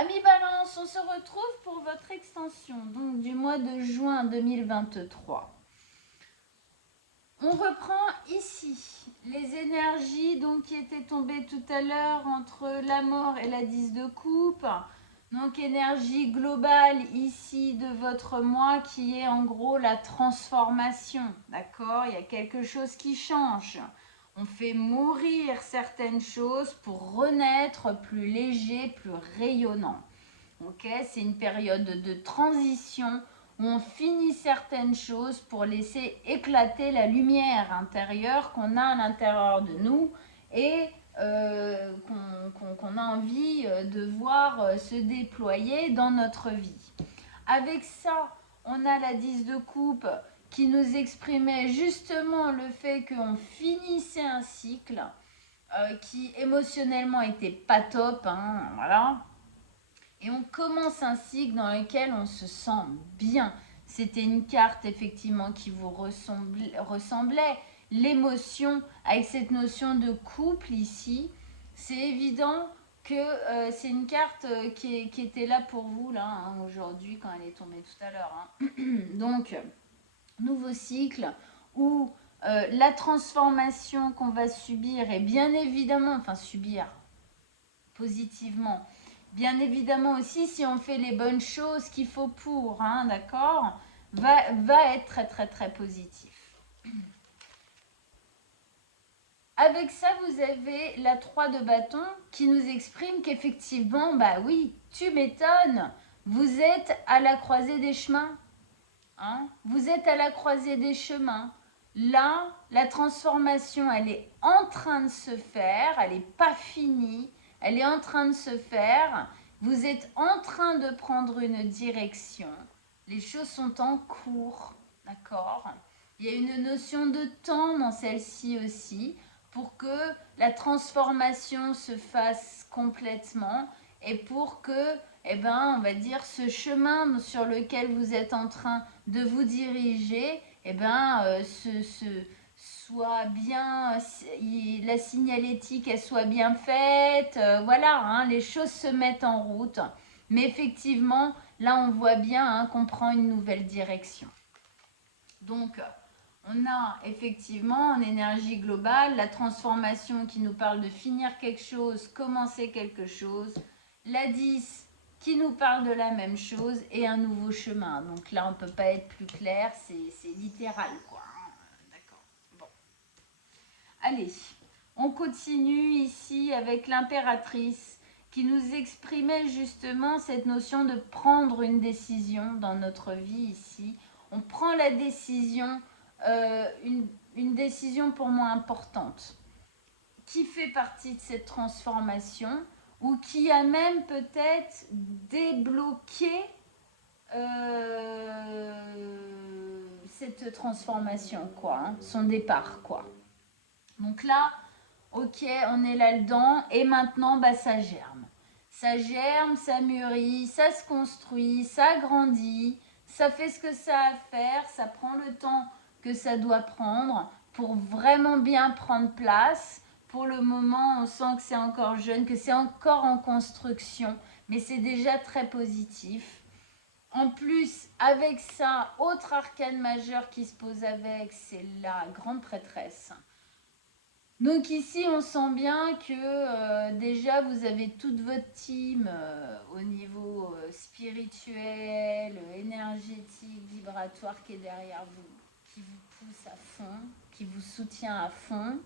Amis Balance, on se retrouve pour votre extension, donc du mois de juin 2023. On reprend ici les énergies donc, qui étaient tombées tout à l'heure entre la mort et la 10 de coupe. Donc énergie globale ici de votre mois qui est en gros la transformation. D'accord? Il y a quelque chose qui change. On fait mourir certaines choses pour renaître plus léger, plus rayonnant. Ok, c'est une période de transition où on finit certaines choses pour laisser éclater la lumière intérieure qu'on a à l'intérieur de nous et qu'on a envie de voir se déployer dans notre vie. Avec ça, on a la 10 de coupe qui nous exprimait justement le fait qu'on finissait un cycle qui émotionnellement était pas top, hein, voilà. Et on commence un cycle dans lequel on se sent bien. C'était une carte effectivement qui vous ressemblait. L'émotion avec cette notion de couple ici, c'est évident que c'est une carte qui était là pour vous là hein, aujourd'hui quand elle est tombée tout à l'heure. Hein. Donc, nouveau cycle où la transformation qu'on va subir est bien évidemment, enfin subir positivement, bien évidemment aussi si on fait les bonnes choses qu'il faut pour, hein, d'accord, va être très très très positif. Avec ça, vous avez la 3 de bâton qui nous exprime qu'effectivement, bah oui, tu m'étonnes, vous êtes à la croisée des chemins. Hein, vous êtes à la croisée des chemins. Là, la transformation, elle est en train de se faire, elle n'est pas finie, elle est en train de se faire. Vous êtes en train de prendre une direction. Les choses sont en cours, d'accord? Il y a une notion de temps dans celle-ci aussi pour que la transformation se fasse complètement et pour que, eh ben, on va dire, ce chemin sur lequel vous êtes en train de vous diriger, eh ben, soit bien, la signalétique elle soit bien faite, voilà, hein, les choses se mettent en route. Mais effectivement, là on voit bien hein, qu'on prend une nouvelle direction. Donc, on a effectivement en énergie globale la transformation qui nous parle de finir quelque chose, commencer quelque chose. La 10 qui nous parle de la même chose et un nouveau chemin. Donc là, on ne peut pas être plus clair, c'est littéral quoi. D'accord. Bon. Allez, on continue ici avec l'impératrice qui nous exprimait justement cette notion de prendre une décision dans notre vie ici. On prend la décision, une décision pour moi importante, qui fait partie de cette transformation ou qui a même peut-être débloqué cette transformation, quoi, hein, son départ, quoi. Donc là, ok, on est là-dedans et maintenant, bah, ça germe. Ça germe, ça mûrit, ça se construit, ça grandit, ça fait ce que ça a à faire, ça prend le temps que ça doit prendre pour vraiment bien prendre place. Pour le moment, on sent que c'est encore jeune, que c'est encore en construction, mais c'est déjà très positif. En plus, avec ça, autre arcane majeur qui se pose avec, c'est la grande prêtresse. Donc ici, on sent bien que déjà, vous avez toute votre team au niveau spirituel, énergétique, vibratoire qui est derrière vous, qui vous pousse à fond, qui vous soutient à fond.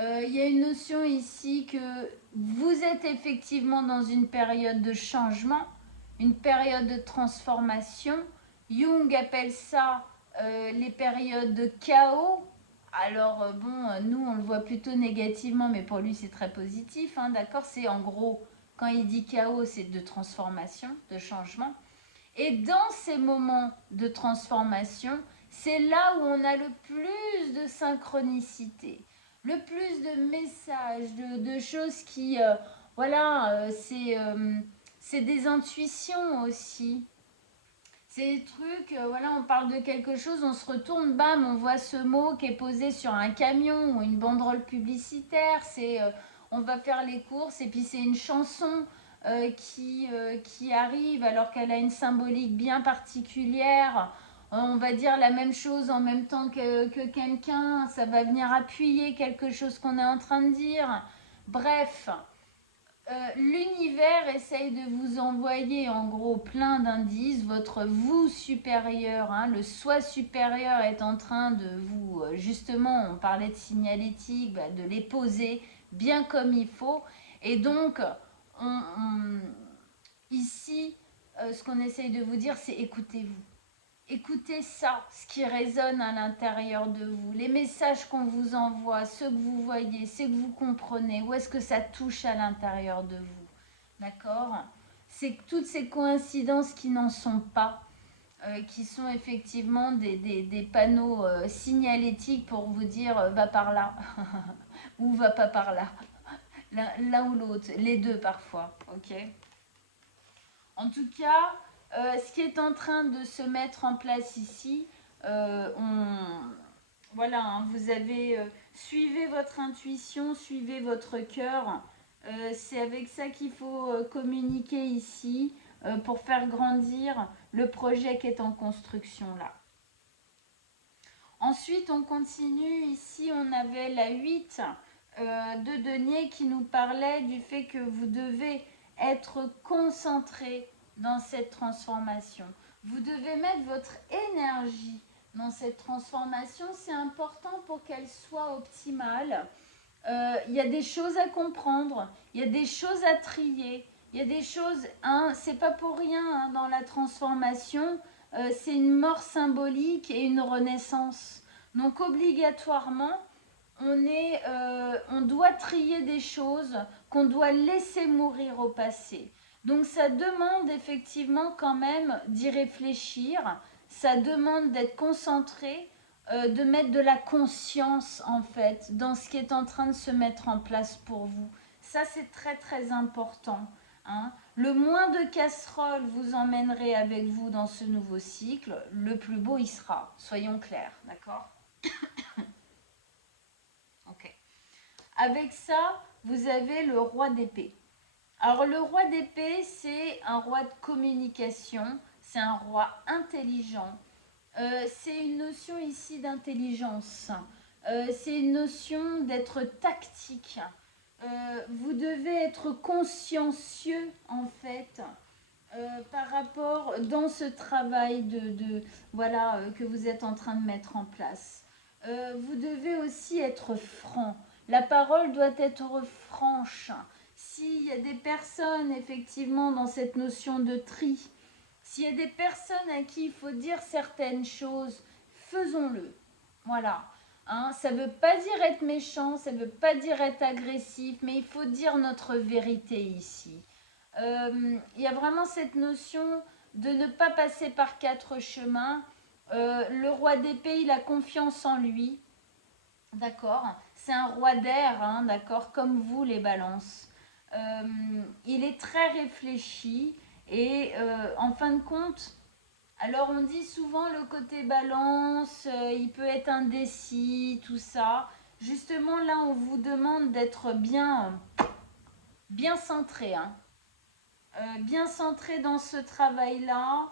Il y a une notion ici que vous êtes effectivement dans une période de changement, une période de transformation. Jung appelle ça les périodes de chaos. Alors bon, nous on le voit plutôt négativement, mais pour lui c'est très positif, hein, d'accord? C'est en gros, quand il dit chaos, c'est de transformation, de changement. Et dans ces moments de transformation, c'est là où on a le plus de synchronicité, le plus de messages, de choses qui, voilà, c'est des intuitions aussi. C'est des trucs, voilà, on parle de quelque chose, on se retourne, bam, on voit ce mot qui est posé sur un camion ou une banderole publicitaire. C'est, on va faire les courses et puis c'est une chanson qui arrive alors qu'elle a une symbolique bien particulière. On va dire la même chose en même temps que quelqu'un, ça va venir appuyer quelque chose qu'on est en train de dire. Bref, l'univers essaye de vous envoyer en gros plein d'indices. Votre vous supérieur, hein, le soi supérieur est en train de vous, justement, on parlait de signalétique, bah, de les poser bien comme il faut. Et donc, ici, ce qu'on essaye de vous dire, c'est écoutez-vous. Écoutez ça, ce qui résonne à l'intérieur de vous, les messages qu'on vous envoie, ceux que vous voyez, ceux que vous comprenez, où est-ce que ça touche à l'intérieur de vous. D'accord? C'est toutes ces coïncidences qui n'en sont pas, qui sont effectivement des panneaux signalétiques pour vous dire va par là ou va pas par là. L'un ou l'autre, les deux parfois. Ok? En tout cas, ce qui est en train de se mettre en place ici, voilà, hein, vous avez suivez votre intuition, suivez votre cœur. C'est avec ça qu'il faut communiquer ici pour faire grandir le projet qui est en construction là. Ensuite, on continue. Ici, on avait la 8 de denier qui nous parlait du fait que vous devez être concentré dans cette transformation. Vous devez mettre votre énergie dans cette transformation. C'est important pour qu'elle soit optimale. Il y a des choses à comprendre, il y a des choses à trier, il y a des choses, hein, c'est pas pour rien hein, dans la transformation, c'est une mort symbolique et une renaissance. Donc obligatoirement, on doit trier des choses qu'on doit laisser mourir au passé. Donc ça demande effectivement quand même d'y réfléchir, ça demande d'être concentré, de mettre de la conscience en fait dans ce qui est en train de se mettre en place pour vous. Ça c'est très très important. Hein. Le moins de casseroles vous emmènerez avec vous dans ce nouveau cycle, le plus beau il sera. Soyons clairs, d'accord? Ok. Avec ça, vous avez le roi d'épée. Alors le roi d'épée, c'est un roi de communication, c'est un roi intelligent. C'est une notion ici d'intelligence. C'est une notion d'être tactique. Vous devez être consciencieux en fait par rapport dans ce travail voilà que vous êtes en train de mettre en place. Vous devez aussi être franc. La parole doit être franche. S'il y a des personnes effectivement dans cette notion de tri, s'il y a des personnes à qui il faut dire certaines choses, faisons-le. Voilà. Hein, ça ne veut pas dire être méchant, ça ne veut pas dire être agressif, mais il faut dire notre vérité ici. Il y a vraiment cette notion de ne pas passer par quatre chemins. Le roi d'épée, il a confiance en lui. D'accord? C'est un roi d'air, hein, d'accord? Comme vous, les balances. Il est très réfléchi et en fin de compte, alors on dit souvent le côté balance, il peut être indécis, tout ça. Justement, là, on vous demande d'être bien centré, hein. Bien centré dans ce travail-là.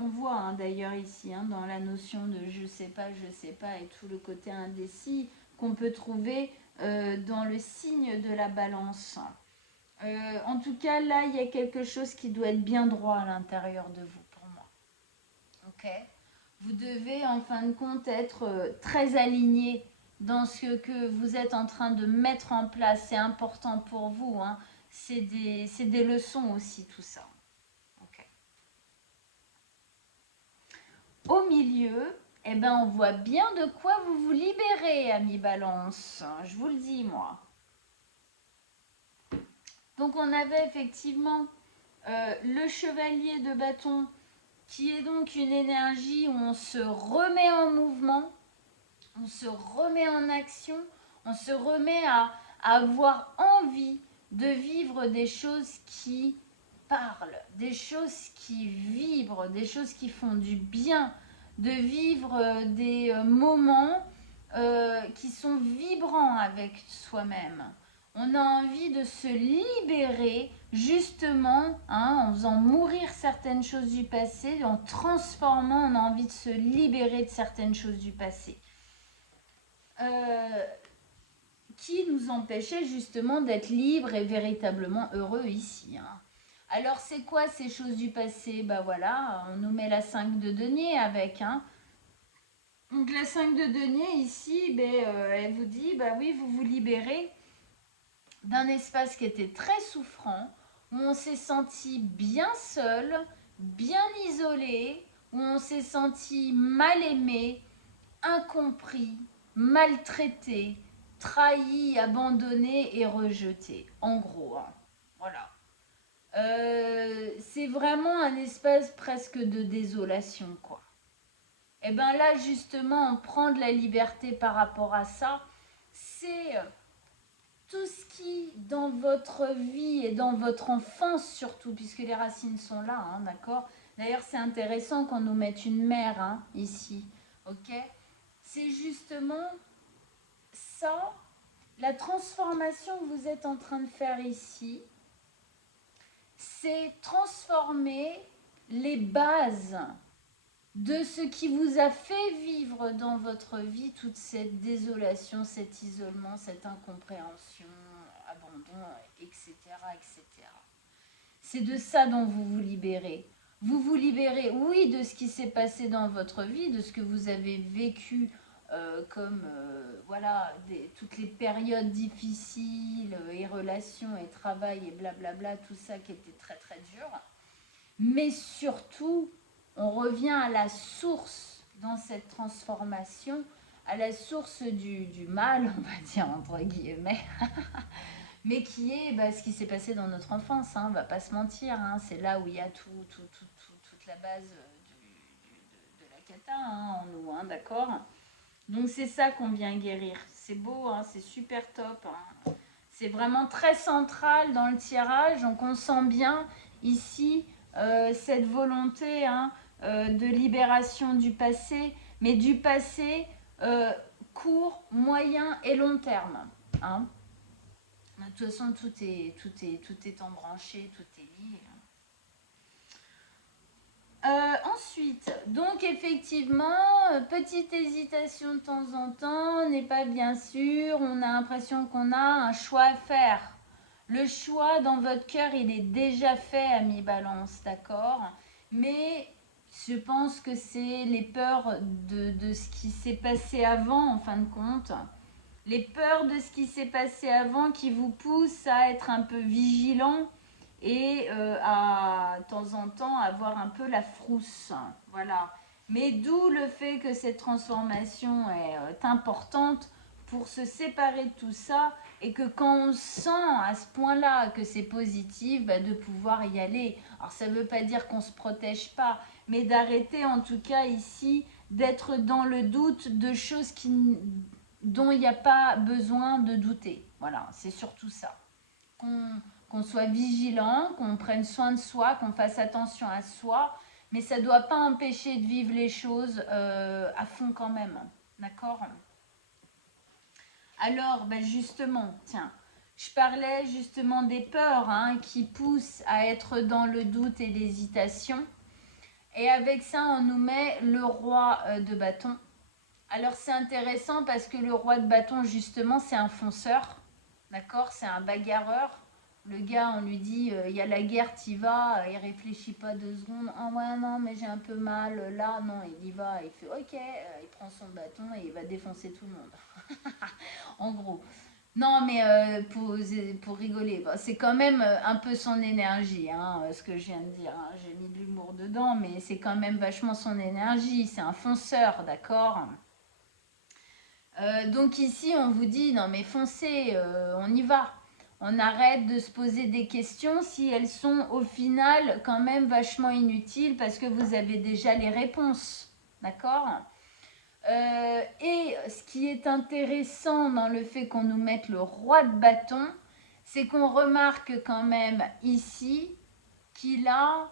On voit hein, d'ailleurs ici, hein, dans la notion de je sais pas et tout le côté indécis qu'on peut trouver dans le signe de la balance. En tout cas, là, il y a quelque chose qui doit être bien droit à l'intérieur de vous, pour moi. Ok? Vous devez, en fin de compte, être très aligné dans ce que vous êtes en train de mettre en place. C'est important pour vous. Hein. C'est des leçons aussi, tout ça. Ok. Au milieu, eh ben, on voit bien de quoi vous vous libérez, ami Balance. Je vous le dis, moi. Donc, on avait effectivement le chevalier de bâton qui est donc une énergie où on se remet en mouvement, on se remet en action, on se remet à avoir envie de vivre des choses qui parlent, des choses qui vibrent, des choses qui font du bien, de vivre des moments qui sont vibrants avec soi-même. On a envie de se libérer justement, hein, en faisant mourir certaines choses du passé, en transformant, on a envie de se libérer de certaines choses du passé. Qui nous empêchait justement d'être libres et véritablement heureux ici. Hein. Alors c'est quoi ces choses du passé? Bah voilà, on nous met la 5 de denier avec. Hein. Donc la 5 de denier ici, elle vous dit, bah oui, vous vous libérez d'un espace qui était très souffrant, où on s'est senti bien seul, bien isolé, où on s'est senti mal aimé, incompris, maltraité, trahi, abandonné et rejeté. En gros, hein. Voilà. C'est vraiment un espace presque de désolation, quoi. Et bien là, justement, prendre la liberté par rapport à ça, c'est tout ce qui, dans votre vie et dans votre enfance surtout, puisque les racines sont là, hein, d'accord. D'ailleurs, c'est intéressant qu'on nous mette une mère hein, ici, ok. C'est justement ça, la transformation que vous êtes en train de faire ici, c'est transformer les bases de ce qui vous a fait vivre dans votre vie toute cette désolation, cet isolement, cette incompréhension, abandon, etc., etc. C'est de ça dont vous vous libérez. Vous vous libérez, oui, de ce qui s'est passé dans votre vie, de ce que vous avez vécu comme voilà, toutes les périodes difficiles et relations et travail et blablabla, tout ça qui était très très dur. Mais surtout, on revient à la source dans cette transformation, à la source du mal, on va dire entre guillemets, mais qui est ce qui s'est passé dans notre enfance, hein, on va pas se mentir, hein, c'est là où il y a toute la base de la cata hein, en nous, hein, d'accord. Donc c'est ça qu'on vient guérir, c'est beau, hein, c'est super top, hein. C'est vraiment très central dans le tirage, donc on sent bien ici cette volonté hein, de libération du passé, mais du passé court, moyen et long terme. Hein. De toute façon, tout est embranché, tout est lié. Ensuite, donc effectivement, petite hésitation de temps en temps, on n'est pas bien sûr, on a l'impression qu'on a un choix à faire. Le choix dans votre cœur, il est déjà fait, ami Balance, d'accord? Mais je pense que c'est les peurs de ce qui s'est passé avant, en fin de compte. Les peurs de ce qui s'est passé avant qui vous poussent à être un peu vigilant et à de temps en temps avoir un peu la frousse. Voilà. Mais d'où le fait que cette transformation est importante pour se séparer de tout ça et que quand on sent à ce point-là que c'est positif, de pouvoir y aller. Alors ça ne veut pas dire qu'on ne se protège pas, mais d'arrêter en tout cas ici d'être dans le doute de choses dont il n'y a pas besoin de douter. Voilà, c'est surtout ça. Qu'on soit vigilant, qu'on prenne soin de soi, qu'on fasse attention à soi, mais ça ne doit pas empêcher de vivre les choses à fond quand même. D'accord? Alors, justement, tiens, je parlais justement des peurs hein, qui poussent à être dans le doute et l'hésitation. Et avec ça, on nous met le roi de bâton. Alors, c'est intéressant parce que le roi de bâton, justement, c'est un fonceur. D'accord? C'est un bagarreur. Le gars, on lui dit, il y a la guerre, t'y vas. Il réfléchit pas 2 secondes. Ah ouais, non, mais j'ai un peu mal. Là, non, il y va. Il fait ok. Il prend son bâton et il va défoncer tout le monde. En gros. Non, mais pour rigoler, c'est quand même un peu son énergie, hein, ce que je viens de dire. Hein. J'ai mis de l'humour dedans, mais c'est quand même vachement son énergie. C'est un fonceur, d'accord? Donc ici, on vous dit, non mais foncez, on y va. On arrête de se poser des questions si elles sont au final quand même vachement inutiles parce que vous avez déjà les réponses. D'accord? Et ce qui est intéressant dans le fait qu'on nous mette le roi de bâton, c'est qu'on remarque quand même ici qu'il a,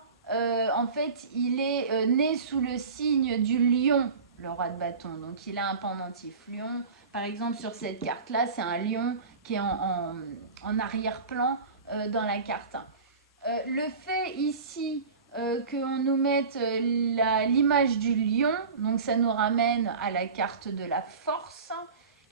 en fait, il est né sous le signe du lion, le roi de bâton. Donc il a un pendentif lion. Par exemple, sur cette carte-là, c'est un lion qui est en arrière-plan dans la carte. Le fait ici qu'on nous mette l'image du lion, donc ça nous ramène à la carte de la force.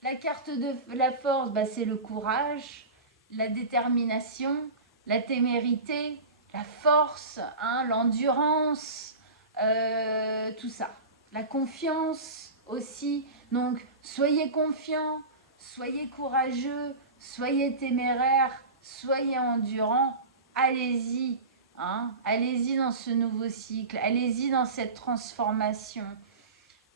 La carte de la force, bah, c'est le courage, la détermination, la témérité, la force, hein, l'endurance, tout ça. La confiance aussi. Donc, soyez confiants, soyez courageux, soyez téméraires, soyez endurants. Allez-y, hein, allez-y dans ce nouveau cycle, allez-y dans cette transformation.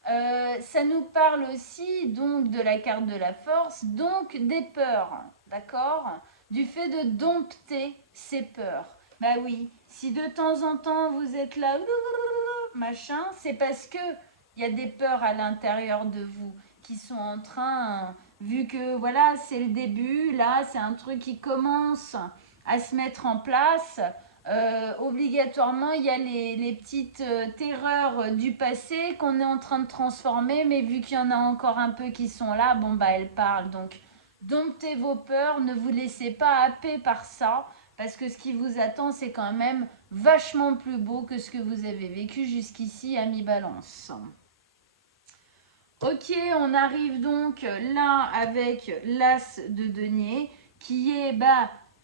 Ça nous parle aussi donc de la carte de la force, donc des peurs, d'accord? Du fait de dompter ces peurs. Bah oui, si de temps en temps vous êtes là, machin, c'est parce que il y a des peurs à l'intérieur de vous qui sont en train, vu que voilà, c'est le début, là, c'est un truc qui commence à se mettre en place. Obligatoirement, il y a les petites terreurs du passé qu'on est en train de transformer, mais vu qu'il y en a encore un peu qui sont là, bon, bah, elles parlent. Donc, domptez vos peurs, ne vous laissez pas happer par ça, parce que ce qui vous attend, c'est quand même vachement plus beau que ce que vous avez vécu jusqu'ici à mi-balance. Ok, on arrive donc là avec l'as de denier qui est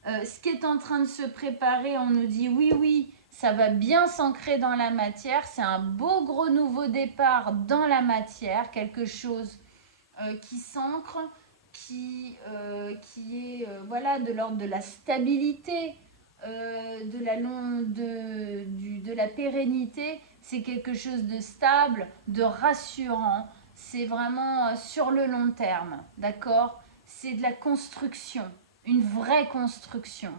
ce qui est en train de se préparer. On nous dit oui, oui, ça va bien s'ancrer dans la matière. C'est un beau gros nouveau départ dans la matière, quelque chose qui s'ancre, qui est voilà, de l'ordre de la stabilité, de la pérennité. C'est quelque chose de stable, de rassurant. C'est vraiment sur le long terme, d'accord? C'est de la construction, une vraie construction.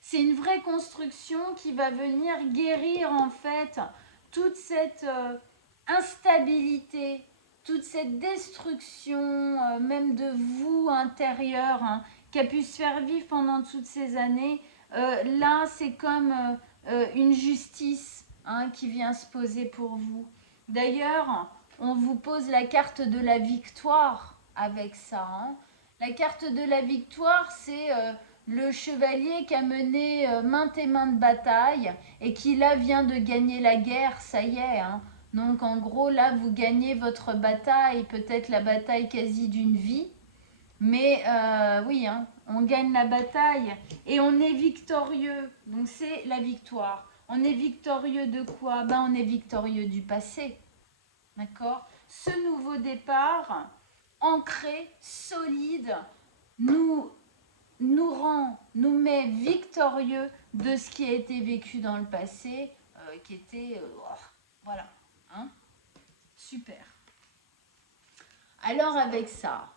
C'est une vraie construction qui va venir guérir en fait toute cette instabilité, toute cette destruction, même de vous intérieur, hein, qui a pu se faire vivre pendant toutes ces années. Là, c'est comme une justice, hein, qui vient se poser pour vous. D'ailleurs, on vous pose la carte de la victoire avec ça. Hein. La carte de la victoire, c'est le chevalier qui a mené maintes et maintes batailles et qui là vient de gagner la guerre, ça y est. Hein. Donc en gros, là, vous gagnez votre bataille, peut-être la bataille quasi d'une vie. Mais oui, hein, on gagne la bataille et on est victorieux. Donc c'est la victoire. On est victorieux de quoi? Ben, on est victorieux du passé. D'accord? Ce nouveau départ, ancré, solide, nous nous met victorieux de ce qui a été vécu dans le passé, qui était... voilà. Hein? Super. Alors avec ça,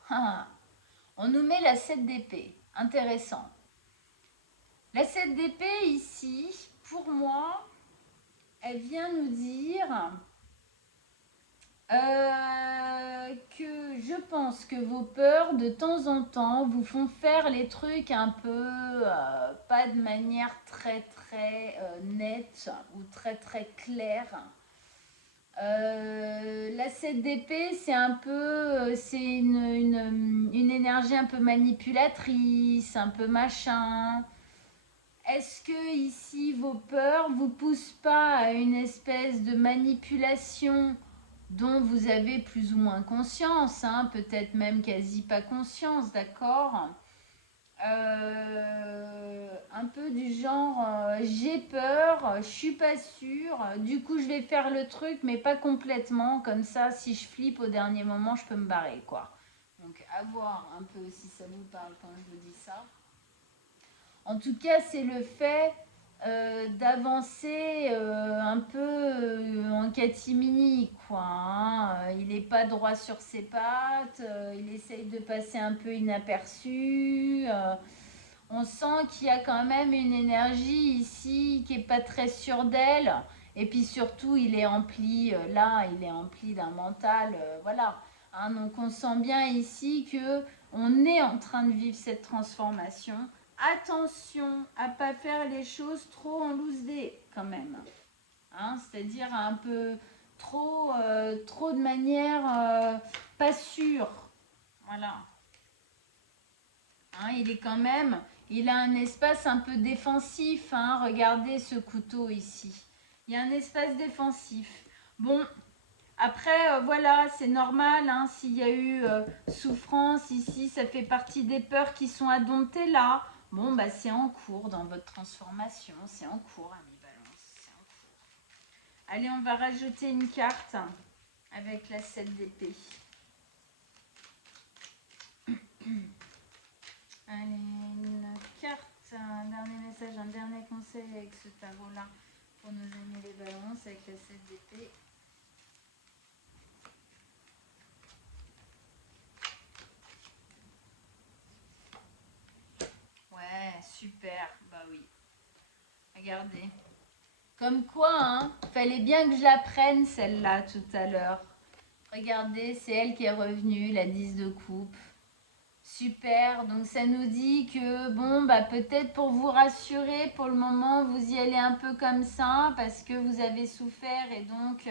on nous met la 7 d'épée. Intéressant. La 7 d'épée ici, pour moi, elle vient nous dire que je pense que vos peurs, de temps en temps, vous font faire les trucs un peu, pas de manière très très nette ou très très claire. La 7 d'épée, c'est un peu, c'est une énergie un peu manipulatrice, un peu machin. Est-ce que ici vos peurs vous poussent pas à une espèce de manipulation dont vous avez plus ou moins conscience, hein, peut-être même quasi pas conscience, d'accord? Un peu du genre j'ai peur, je suis pas sûre, du coup je vais faire le truc mais pas complètement, comme ça si je flippe au dernier moment je peux me barrer quoi. Donc à voir un peu si ça vous parle quand je vous dis ça. En tout cas c'est le fait d'avancer un peu en catimini quoi. Hein. Il n'est pas droit sur ses pattes, il essaye de passer un peu inaperçu. On sent qu'il y a quand même une énergie ici qui n'est pas très sûre d'elle. Et puis surtout, il est empli, là, il est empli d'un mental, voilà. Hein, donc on sent bien ici que on est en train de vivre cette transformation. Attention à pas faire les choses trop en loose day quand même. Hein, c'est-à-dire un peu trop, trop de manière pas sûre. Voilà. Hein, il est quand même, Il a un espace un peu défensif, hein. Regardez ce couteau ici. Il y a un espace défensif. Bon, après, voilà, c'est normal, hein, s'il y a eu souffrance ici, ça fait partie des peurs qui sont à dompter là. Bon, bah c'est en cours dans votre transformation, c'est en cours, ami Balance, c'est en cours. Allez, on va rajouter une carte avec la 7 d'épée. Allez, une carte, un dernier message, un dernier conseil avec ce tarot-là pour nos amis les balances avec la 7 d'épée. Ouais, super, bah oui. Regardez. Comme quoi, hein, fallait bien que je la prenne celle-là tout à l'heure. Regardez, c'est elle qui est revenue, la 10 de coupe. Super, donc ça nous dit que, bon, bah peut-être pour vous rassurer, pour le moment, vous y allez un peu comme ça, parce que vous avez souffert et donc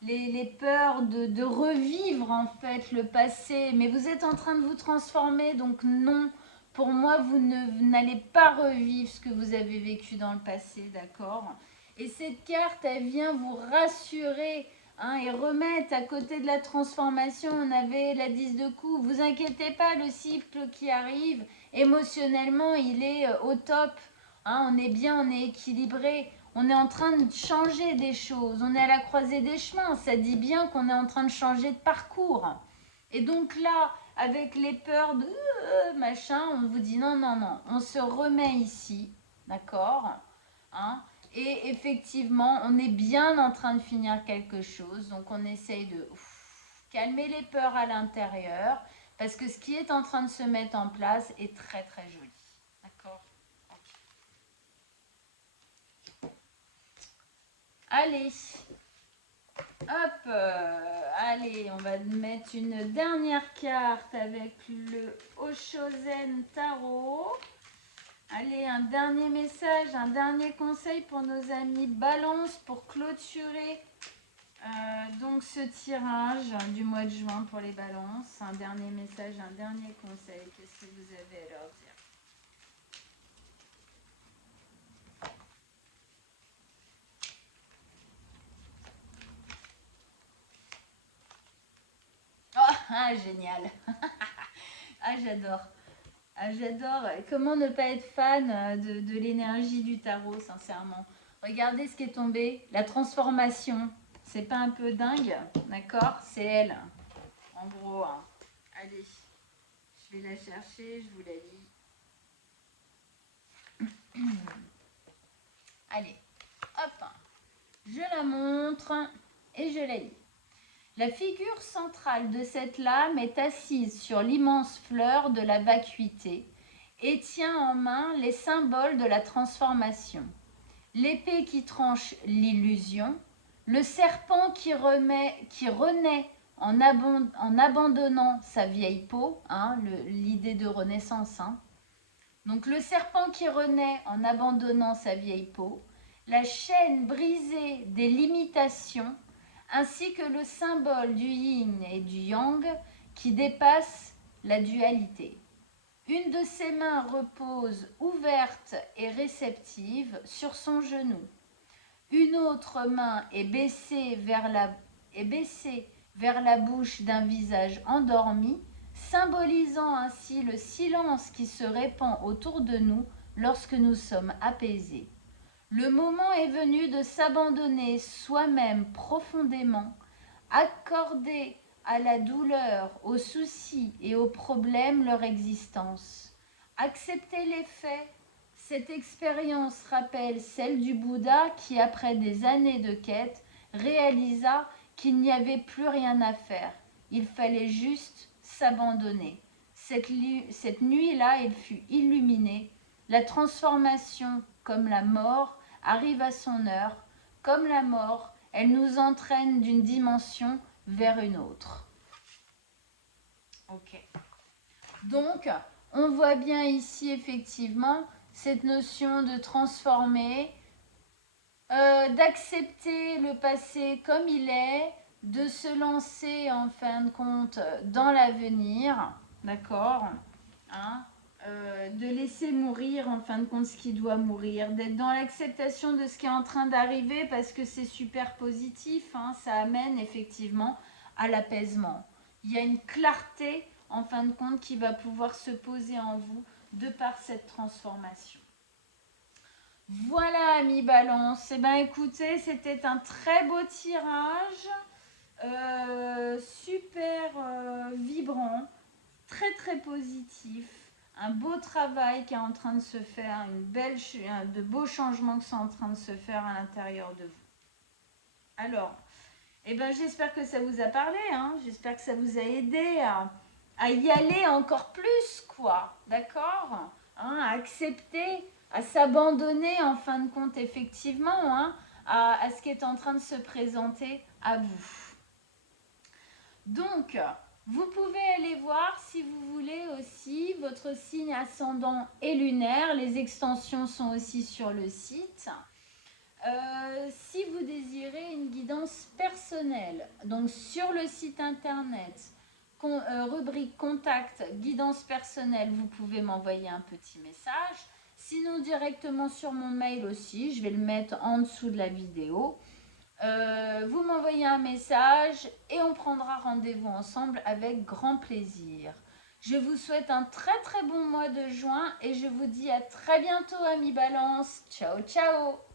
les peurs de revivre en fait le passé. Mais vous êtes en train de vous transformer, donc non, pour moi, vous n'allez pas revivre ce que vous avez vécu dans le passé, d'accord? Et cette carte, elle vient vous rassurer. Hein, et remettre à côté de la transformation, on avait la 10 de coupe. Vous inquiétez pas, le cycle qui arrive, émotionnellement, il est au top. Hein, on est bien, on est équilibré. On est en train de changer des choses. On est à la croisée des chemins. Ça dit bien qu'on est en train de changer de parcours. Et donc là, avec les peurs de machin, on vous dit non, non, non. On se remet ici. D'accord, hein? Et effectivement, on est bien en train de finir quelque chose. Donc, on essaye de calmer les peurs à l'intérieur. Parce que ce qui est en train de se mettre en place est très, très joli. D'accord? Okay. Allez. Hop. Allez, on va mettre une dernière carte avec le Oshozen Tarot. Allez, un dernier message, un dernier conseil pour nos amis Balance pour clôturer donc ce tirage du mois de juin pour les Balances. Un dernier message, un dernier conseil. Qu'est-ce que vous avez à leur dire? Oh, ah, génial. Ah, j'adore. Ah, j'adore. Comment ne pas être fan de l'énergie du tarot, sincèrement. Regardez ce qui est tombé. La transformation. C'est pas un peu dingue? D'accord? C'est elle. En gros. Hein. Allez. Je vais la chercher. Je vous la lis. Allez. Hop. Je la montre. Et je la lis. La figure centrale de cette lame est assise sur l'immense fleur de la vacuité et tient en main les symboles de la transformation. L'épée qui tranche l'illusion, le serpent qui renaît en abandonnant sa vieille peau, hein, l'idée de renaissance. Hein. Donc le serpent qui renaît en abandonnant sa vieille peau, la chaîne brisée des limitations, ainsi que le symbole du yin et du yang qui dépasse la dualité. Une de ses mains repose ouverte et réceptive sur son genou. Une autre main est baissée vers la bouche d'un visage endormi, symbolisant ainsi le silence qui se répand autour de nous lorsque nous sommes apaisés. Le moment est venu de s'abandonner soi-même profondément, accorder à la douleur, aux soucis et aux problèmes leur existence. Accepter les faits, cette expérience rappelle celle du Bouddha qui, après des années de quête, réalisa qu'il n'y avait plus rien à faire. Il fallait juste s'abandonner. Cette nuit-là, il fut illuminé. La transformation, comme la mort, arrive à son heure. Comme la mort, elle nous entraîne d'une dimension vers une autre. Ok. Donc, on voit bien ici effectivement cette notion de transformer, d'accepter le passé comme il est, de se lancer en fin de compte dans l'avenir, d'accord, hein, de laisser mourir en fin de compte ce qui doit mourir, d'être dans l'acceptation de ce qui est en train d'arriver parce que c'est super positif, hein, ça amène effectivement à l'apaisement. Il y a une clarté en fin de compte qui va pouvoir se poser en vous de par cette transformation. Voilà, amis Balance. Eh bien, écoutez, c'était un très beau tirage, super vibrant, très très positif. Un beau travail qui est en train de se faire, de beaux changements qui sont en train de se faire à l'intérieur de vous. Alors, eh ben, j'espère que ça vous a parlé, hein. J'espère que ça vous a aidé à y aller encore plus, quoi. D'accord, hein, à accepter, à s'abandonner en fin de compte, effectivement, hein, à ce qui est en train de se présenter à vous. Donc, vous pouvez aller voir si vous voulez aussi votre signe ascendant et lunaire. Les extensions sont aussi sur le site. Si vous désirez une guidance personnelle, donc sur le site internet, rubrique contact, guidance personnelle, vous pouvez m'envoyer un petit message. Sinon directement sur mon mail aussi, je vais le mettre en dessous de la vidéo. Vous m'envoyez un message et on prendra rendez-vous ensemble avec grand plaisir. Je vous souhaite un très très bon mois de juin et je vous dis à très bientôt, amis Balance. Ciao ciao.